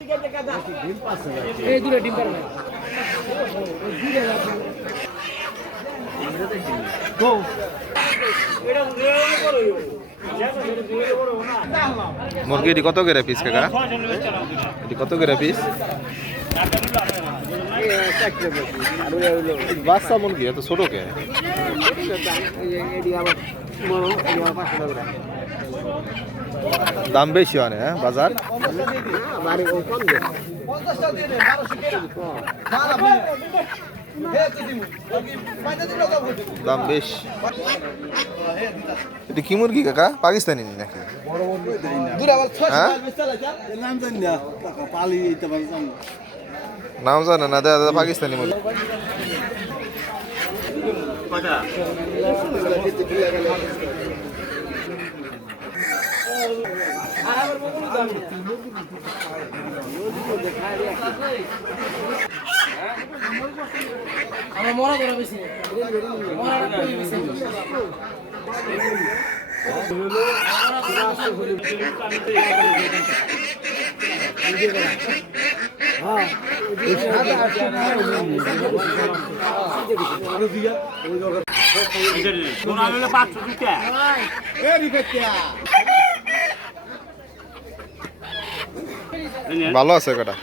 এই দুটো ডিম পারবে মুরগি এটি কত করে পিস কাকা? এটি কত করে পিস? বাচ্চা মুরগি এত ছোট কে? দাম বেশি হয় না বাজার? দাম বেশ। এটি কি মুরগি কাকা? পাকিস্তানি নাকি? হ্যাঁ? নাম জানে না, দাদা পাকিস্তানি মুরগি। আমার মরা করা বেশি ভালো আছে কটা?